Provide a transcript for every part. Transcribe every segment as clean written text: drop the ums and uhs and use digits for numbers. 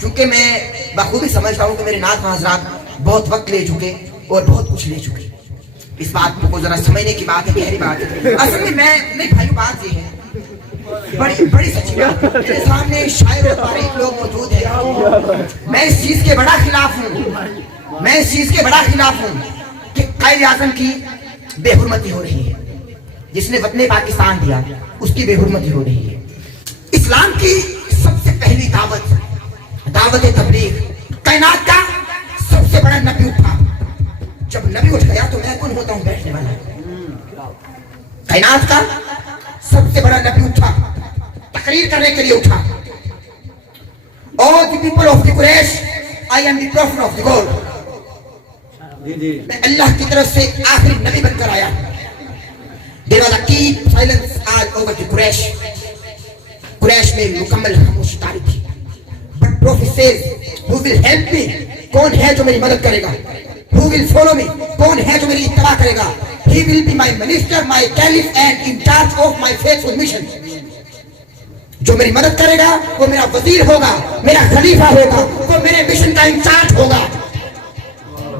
چونکہ میں بخوبی سمجھتا ہوں کہ میرے نعت حضرات بہت وقت لے چکے اور بہت کچھ لے چکے. اس بات کو ذرا سمجھنے کی بات ہے, گہری بات ہے. اصل میں نہیں بھائیو, بات یہ ہے بڑی سچی بات. میرے سامنے شاعر اور تاریخ لوگ موجود ہیں. میں اس چیز کے بڑا خلاف ہوں کہ قائد اعظم کی بے حرمتی ہو رہی ہے. جس نے وطن پاکستان دیا اس کی بے حرمتی ہو رہی ہے. اسلام کی سب سے پہلی دعوت تبلیغ, کائنات کا سب سے بڑا نبی اٹھا. جب نبی اٹھ گیا تو میں کون ہوتا ہوں بیٹھنے والا. کائنات کا سب سے بڑا نبی اٹھا, تقریر کرنے کے لیے اٹھا. All the people of the Quraysh, I am the prophet of the God. میں اللہ کی طرف سے آخری نبی بن کر آیا. There was a deep silence all over the Quraysh. قریش میں مکمل خاموشی طاری تھی. But prophet says, who will help me? کون ہے جو میری مدد کرے گا؟ Who will follow me? کون ہے جو میری اتباع کرے گا؟ He will be my minister, my caliph and in charge of my faithful mission. جو میری مدد کرے گا وہ میرا وزیر ہوگا, میرا خلیفہ ہوگا, وہ میرے مشن کا انچارج ہوگا.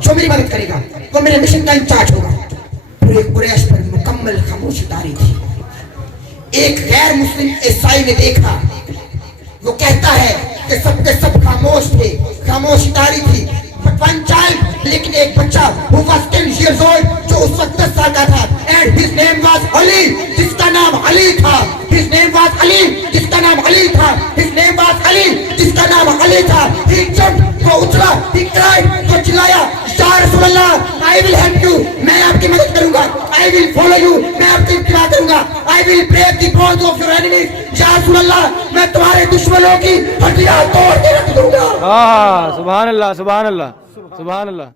جو میری مدد کرے گا وہ میرے مشن کا انچارج ہوگا. پورے قریش پر مکمل خاموشی طاری تھی. ایک غیر مسلم عیسائی نے دیکھا, وہ کہتا ہے کہ سب کے سب خاموش تھے, خاموشی طاری تھی. But one child, لیکن ایک بچہ who was 10 years old, جو اس وقت 10 سال کا تھا, and his name was Ali, جس کا نام علی تھا. His name was Ali, جس کا نام علی تھا. His name was Ali, جس کا نام علی تھا. He jumped, وہ اچھلا. He cried, وہ چلایا, یا رسول اللہ, I will help you, میں آپ کی مدد کروں گا. I will follow you, میں آپ کی اتباع کروں گا. I will break the bones of your enemies, یا رسول اللہ, میں تمہارے دشمنوں کی ہڈیاں توڑ کے رکھ دوں گا. سبحان اللہ, سبحان اللہ, سبحان اللہ.